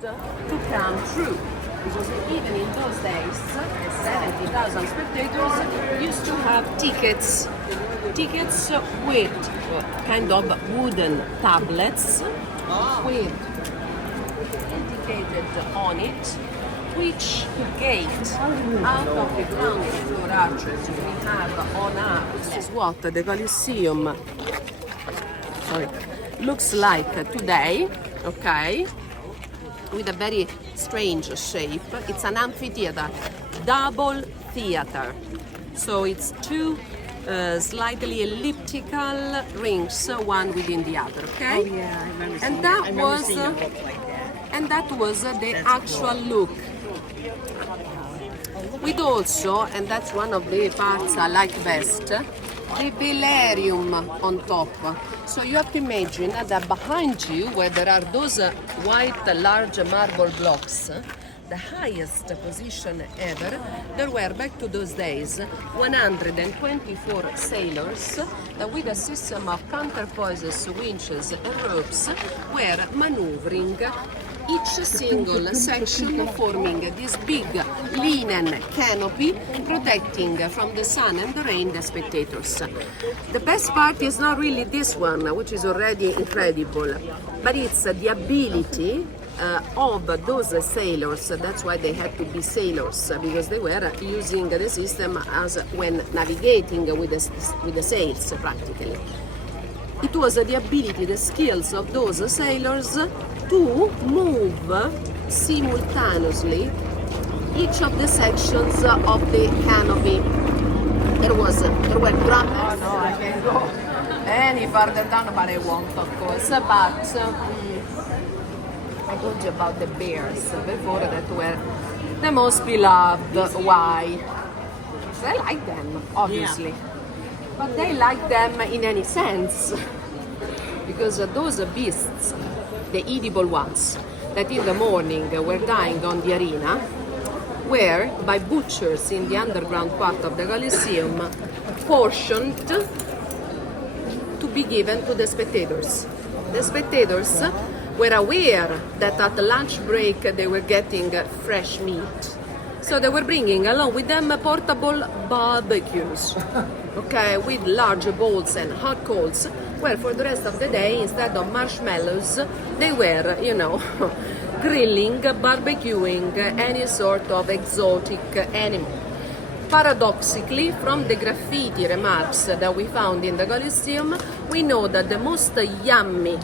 to come true. Because even in those days, 70,000 spectators used to have tickets with kind of wooden tablets with indicated on it which gate out of the ground floor arches we have on our. This is what the Colosseum looks like today, okay? With a very strange shape. It's an amphitheater, double theater. So it's two slightly elliptical rings, one within the other, okay? Oh yeah, I remember seeing And that I remember was seeing it look like that. and that was the That's actual cool. look. With also, and that's one of the parts I like best, the velarium on top. So you have to imagine that behind you, where there are those white large marble blocks, the highest position ever, there were, back to those days, 124 sailors that with a system of counterpoises, winches and ropes were maneuvering each single section, forming this big linen canopy protecting from the sun and the rain the spectators. The best part is not really this one, which is already incredible, but it's the ability of those sailors. That's why they had to be sailors, because they were using the system as when navigating with the sails practically. It was the ability, the skills of those sailors to move simultaneously each of the sections of the canopy. There were drummers. No, I can't go any further down, but I won't, of course. But I told you about the bears before that were the most beloved. Why? So I like them, obviously. Yeah. But they like them in any sense. Because those beasts, the edible ones, that in the morning were dying on the arena, were, by butchers in the underground part of the Colosseum, portioned to be given to the spectators. The spectators were aware that at the lunch break they were getting fresh meat. So they were bringing along with them portable barbecues, okay, with large bowls and hot coals, where for the rest of the day, instead of marshmallows, they were, grilling, barbecuing any sort of exotic animal. Paradoxically, from the graffiti remarks that we found in the Colosseum, we know that the most yummy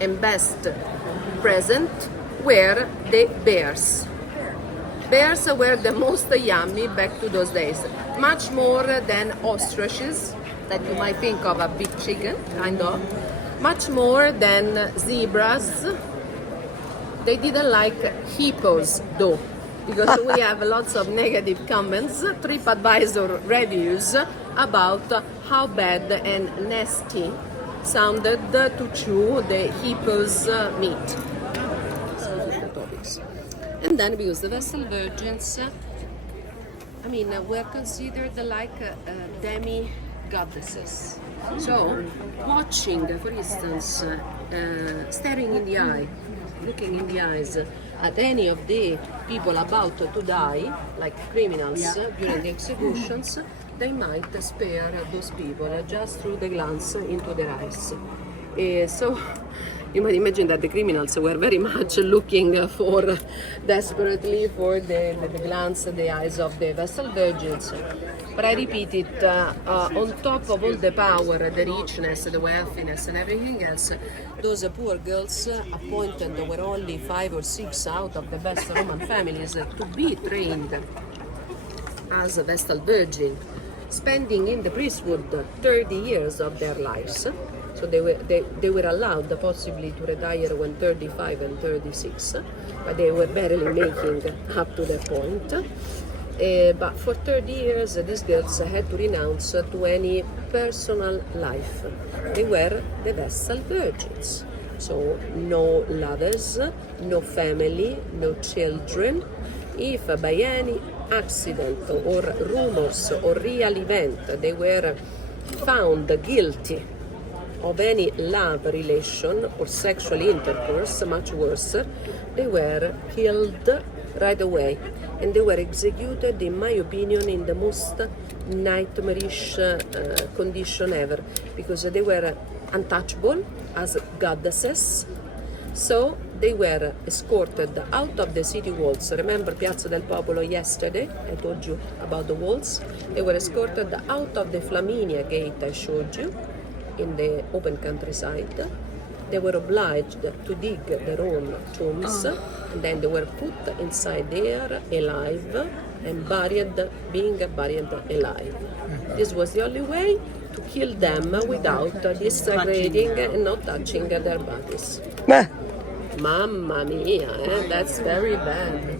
and best present were the bears. Bears were the most yummy back to those days, much more than ostriches, that you might think of a big chicken, kind of, much more than zebras. They didn't like hippos, though, because we have lots of negative comments, TripAdvisor reviews about how bad and nasty sounded to chew the hippo's meat. And then, because the Vestal Virgins, were considered like demi-goddesses. So, watching, for instance, staring in the eye, looking in the eyes at any of the people about to die, like criminals during the executions, they might spare those people just through the glance into their eyes. So you might imagine that the criminals were very much looking desperately for the glance, the eyes of the Vestal Virgins. But I repeat it, on top of all the power, the richness, the wealthiness and everything else, those poor girls appointed were only 5 or 6 out of the best Roman families to be trained as a Vestal Virgin, spending in the priesthood 30 years of their lives. So they were allowed possibly to retire when 35 and 36, but they were barely making up to that point. But for 30 years, these girls had to renounce to any personal life. They were the Vestal Virgins. So no lovers, no family, no children. If by any accident or rumors or real event they were found guilty of any love relation or sexual intercourse, much worse, they were killed right away. And they were executed, in my opinion, in the most nightmarish condition ever, because they were untouchable as goddesses. So they were escorted out of the city walls. Remember Piazza del Popolo yesterday? I told you about the walls. They were escorted out of the Flaminia gate I showed you in the open countryside. They were obliged to dig their own tombs, and then they were put inside there alive and being buried alive. This was the only way to kill them without desecrating and not touching their bodies. Beh, Mamma mia, that's very bad.